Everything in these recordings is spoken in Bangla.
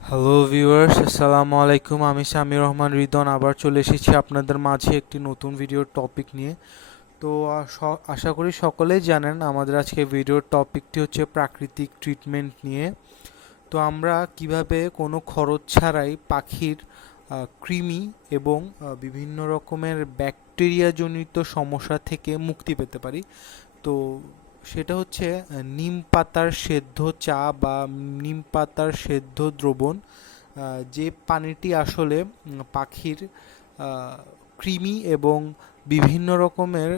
হ্যালো ভিউয়ার্স, আসসালামু আলাইকুম। আমি শামির রহমান রিদন আবার চলে এসেছি আপনাদের মাঝে একটি নতুন ভিডিওর টপিক নিয়ে। তো আশা করি সকলেই জানেন আমাদের আজকে ভিডিওর টপিকটি হচ্ছে প্রাকৃতিক ট্রিটমেন্ট নিয়ে। তো আমরা কিভাবে কোনো খরচ ছাড়াই পাখির কৃমি এবং বিভিন্ন রকমের ব্যাকটেরিয়াজনিত সমস্যা থেকে মুক্তি পেতে পারি। তো সেটা হচ্ছে নিম পাতার সেদ্ধ চা বা নিম পাতার সেদ্ধ দ্রবণ, যে পানিটি আসলে পাখির কৃমি এবং বিভিন্ন রকমের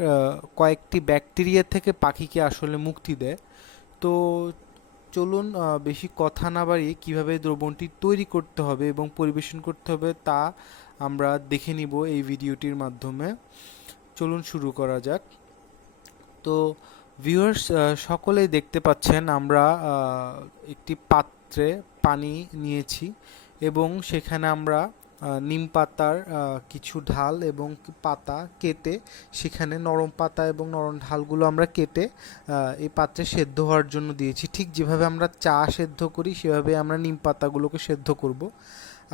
কয়েকটি ব্যাকটেরিয়া থেকে পাখিকে আসলে মুক্তি দেয়। তো চলুন বেশি কথা না বাড়িয়ে কীভাবে দ্রবণটি তৈরি করতে হবে এবং পরিবেশন করতে হবে তা আমরা দেখে নিব এই ভিডিওটির মাধ্যমে। চলুন শুরু করা যাক। তো ভিউয়ার্স, সকলেই দেখতে পাচ্ছেন আমরা একটি পাত্রে পানি নিয়েছি এবং সেখানে আমরা নিম পাতার কিছু ঢাল এবং পাতা কেটে সেখানে নরম পাতা এবং নরম ঢালগুলো আমরা কেটে এই পাত্রে সেদ্ধ হওয়ার জন্য দিয়েছি। ঠিক যেভাবে আমরা চা সেদ্ধ করি সেভাবে আমরা নিম পাতাগুলোকে সেদ্ধ করব,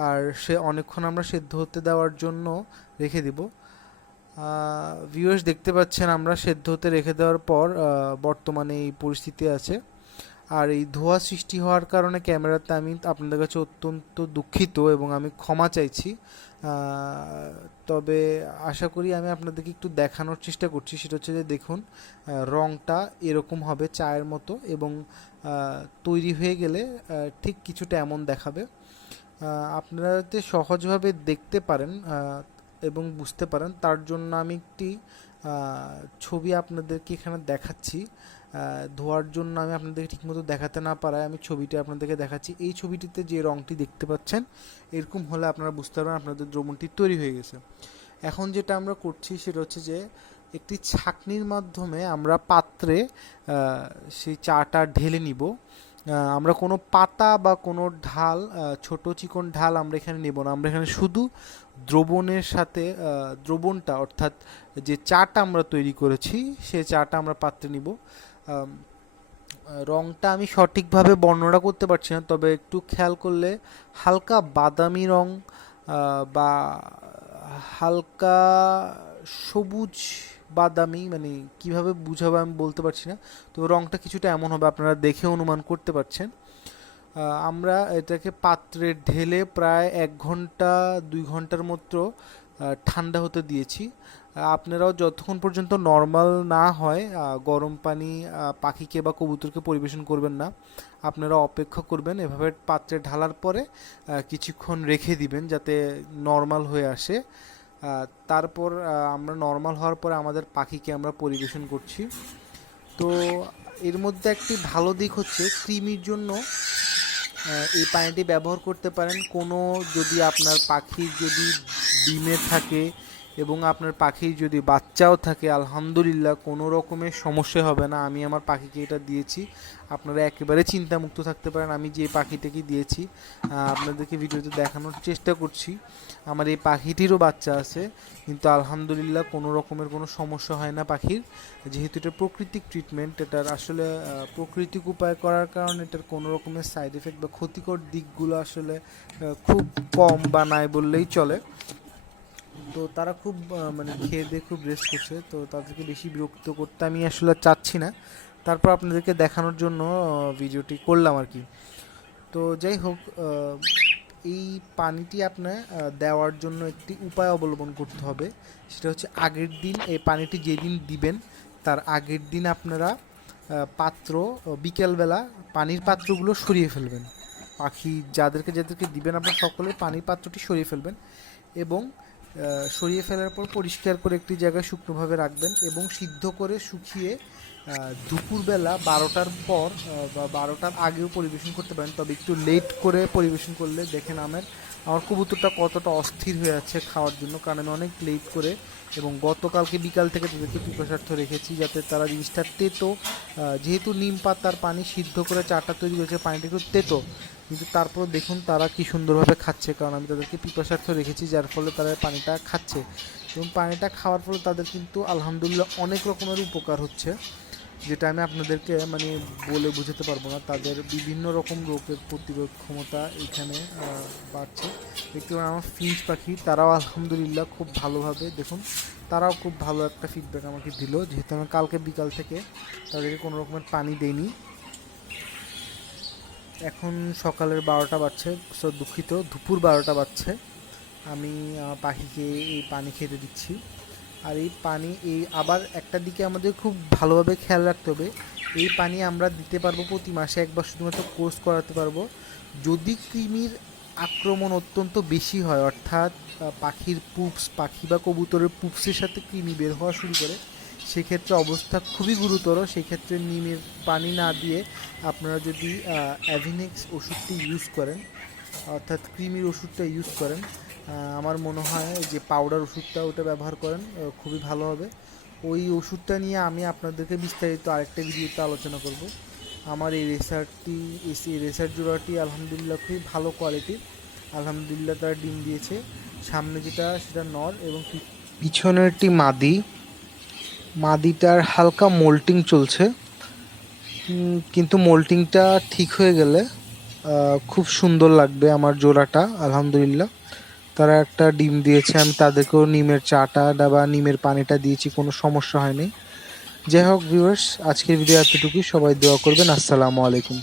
আর সে অনেকক্ষণ আমরা সেদ্ধ হতে দেওয়ার জন্য রেখে দিব। ভিউয়ার্স, দেখতে পাচ্ছেন আমরা সেদ্ধ হতে রেখে দেওয়ার পর বর্তমানে এই পরিস্থিতি আছে। আর এই ধোঁয়া সৃষ্টি হওয়ার কারণে ক্যামেরাতে আমি আপনাদের কাছে অত্যন্ত দুঃখিত এবং আমি ক্ষমা চাইছি। তবে আশা করি আমি আপনাদেরকে একটু দেখানোর চেষ্টা করছি। সেটা হচ্ছে যে দেখুন, রঙটা এরকম হবে চায়ের মতো এবং তৈরি হয়ে গেলে ঠিক কিছুটা এমন দেখাবে। আপনারা যাতে সহজভাবে দেখতে পারেন এবং বুঝতে পারেন তার জন্য আমি একটি ছবি আপনাদেরকে এখানে দেখাচ্ছি। ধোয়ার জন্য আমি আপনাদেরকে ঠিকমতো দেখাতে না পারায় আমি ছবিটি আপনাদেরকে দেখাচ্ছি। এই ছবিটিতে যে রঙটি দেখতে পাচ্ছেন এরকম হলে আপনারা বুঝতে পারবেন আপনাদের দ্রবণটি তৈরি হয়ে গেছে। এখন যেটা আমরা করছি সেটা হচ্ছে যে একটি ছাঁকনির মাধ্যমে আমরা পাত্রে সেই চাটা ঢেলে নিব। আমরা কোনো পাতা বা কোনো ঢাল, ছোট চিকন ঢাল আমরা এখানে নেব না। আমরা এখানে শুধু দ্রবণের সাথে দ্রবণটা অর্থাৎ যে চাটা আমরা তৈরি করেছি সেই চাটা আমরা পাত্রে নিব। রংটা আমি সঠিকভাবে বর্ণনা করতে পারছি না, তবে একটু খেয়াল করলে হালকা বাদামি রং বা হালকা সবুজ বাদামি, মানে কিভাবে বুঝাবো আমি বলতে পারছি না। তো রংটা কিছুটা এমন হবে, আপনারা দেখে অনুমান করতে পারছেন। আমরা এটাকে পাত্রে ঢেলে প্রায় 1 ঘন্টা 2 ঘন্টার মতো ঠান্ডা হতে দিয়েছি। আপনারাও যতক্ষণ পর্যন্ত নর্মাল না হয় গরম পানি পাখিকে বা কবুতরকে পরিবেশন করবেন না। আপনারা অপেক্ষা করবেন, এভাবে পাত্রে ঢালার পরে কিছুক্ষণ রেখে দিবেন যাতে নর্মাল হয়ে আসে। তারপর আমরা নর্মাল হওয়ার পরে আমাদের পাখিকে আমরা পরিবেশন করছি। তো এর মধ্যে একটি ভালো দিক হচ্ছে কৃমির জন্য এই পানিটি ব্যবহার করতে পারেন। কোনো যদি আপনার পাখির যদি ডিমে থাকে এবং আপনার পাখির যদি বাচ্চাও থাকে, আলহামদুলিল্লাহ কোনো রকমের সমস্যা হবে না। আমি আমার পাখিকে এটা দিয়েছি, আপনারা একেবারে চিন্তামুক্ত থাকতে পারেন। আমি যে পাখিটাকে দিয়েছি আপনাদেরকে ভিডিওতে দেখানোর চেষ্টা করছি। আমার এই পাখিটিরও বাচ্চা আছে, কিন্তু আলহামদুলিল্লাহ কোনো রকমের কোনো সমস্যা হয় না পাখির। যেহেতু এটা প্রাকৃতিক ট্রিটমেন্ট, এটার আসলে প্রাকৃতিক উপায় করার কারণে এটার কোনো রকমের সাইড এফেক্ট বা ক্ষতিকর দিকগুলো আসলে খুব কম বা নাই বললেই চলে। তো তারা খুব মানে খেয়ে দিয়ে খুব রেস্ট করছে, তো তাদেরকে বেশি বিরক্ত করতে আমি আসলে চাচ্ছি না। তারপর আপনাদেরকে দেখানোর জন্য ভিডিওটি করলাম আর কি। তো যাই হোক, এই পানিটি আপনার দেওয়ার জন্য একটি উপায় অবলম্বন করতে হবে। সেটা হচ্ছে আগের দিন এই পানিটি যেদিন দিবেন তার আগের দিন আপনারা পাত্র বিকেলবেলা পানির পাত্রগুলো সরিয়ে ফেলবেন। পাখি যাদেরকে যাদেরকে দিবেন আপনার সকলের পানির পাত্রটি সরিয়ে ফেলবেন এবং সরিয়ে ফেলার পর পরিষ্কার করে একটি জায়গায় শুকনোভাবে রাখবেন এবং সিদ্ধ করে শুকিয়ে দুপুরবেলা 12টার পর বা 12টার আগেও পরিবেশন করতে পারেন। তবে একটু লেট করে পরিবেশন করলে দেখেন আমার কবুতরটা কতটা অস্থির হয়ে আছে খাওয়ার জন্য, কারণ আমি অনেক লেট করে এবং গতকালকে বিকাল থেকে তাদেরকে পিপাসার্থ রেখেছি যাতে তারা জিনিসটা তেতো, যেহেতু নিম পাতার পানি সিদ্ধ করে চাটা তৈরি করেছে, পানিটা একটু তেতো, কিন্তু তারপর দেখুন তারা কি সুন্দরভাবে খাচ্ছে, কারণ আমি তাদেরকে পিপাসার্থ রেখেছি যার ফলে তারা পানিটা খাচ্ছে এবং পানিটা খাওয়ার ফলে তাদের কিন্তু আলহামদুলিল্লাহ অনেক রকমের উপকার হচ্ছে। যেটা আমি আপনাদেরকে মানে বলে বোঝাতে পারবো না। তাদের বিভিন্ন রকম রোগের প্রতিরোধ ক্ষমতা এখানে বাড়ছে। দেখতে পারেন আমার ফিঞ্চ পাখি, তারাও আলহামদুলিল্লাহ খুব ভালোভাবে, দেখুন তারাও খুব ভালো একটা ফিডব্যাক আমাকে দিল, যেহেতু আমি কালকে বিকাল থেকে তাদেরকে কোনো রকমের পানি দেইনি। এখন সকালের 12টা বাজছে, দুঃখিত, দুপুর 12টা বাজছে। আমি পাখিকে এই পানি খেতে দিচ্ছি। আর এই পানি এই আবার একটা দিকে আমাদের খুব ভালোভাবে খেয়াল রাখতে হবে, এই পানি আমরা দিতে পারবো প্রতি মাসে একবার, শুধুমাত্র কোর্স করাতে পারবো যদি কৃমির আক্রমণ অত্যন্ত বেশি হয়, অর্থাৎ পাখির পুপস, পাখি বা কবুতরের পুপসের সাথে কৃমি বের হওয়া শুরু করে, সেক্ষেত্রে অবস্থা খুবই গুরুতর। সেক্ষেত্রে নিমের পানি না দিয়ে আপনারা যদি অ্যাভিনেক্স ওষুধটি ইউজ করেন, অর্থাৎ কৃমির ওষুধটা ইউজ করেন, আমার মনে হয় যে পাউডার ওষুধটা ওটা ব্যবহার করেন, খুবই ভালো হবে। ওই ওষুধটা নিয়ে আমি আপনাদেরকে বিস্তারিত আরেকটা ভিডিওতে আলোচনা করব। আমার এই রেসার জোড়াটি আলহামদুলিল্লাহ খুবই ভালো কোয়ালিটির। আলহামদুলিল্লাহ তারা ডিম দিয়েছে। সামনে যেটা সেটা নর এবং পিছনেরটি মাদি। মাদিটার হালকা মোল্টিং চলছে, কিন্তু মোল্টিংটা ঠিক হয়ে গেলে খুব সুন্দর লাগবে আমার জোড়াটা। আলহামদুলিল্লাহ তারা একটা ডিম দিয়েছে, আমি তাদেরকেও নিমের চাটা বা নিমের পানিটা দিয়েছি, কোনো সমস্যা হয়নি। যাই হোক ভিউয়ার্স, আজকের ভিডিও এতটুকুই। সবাই দোয়া করবেন। আসসালামু আলাইকুম।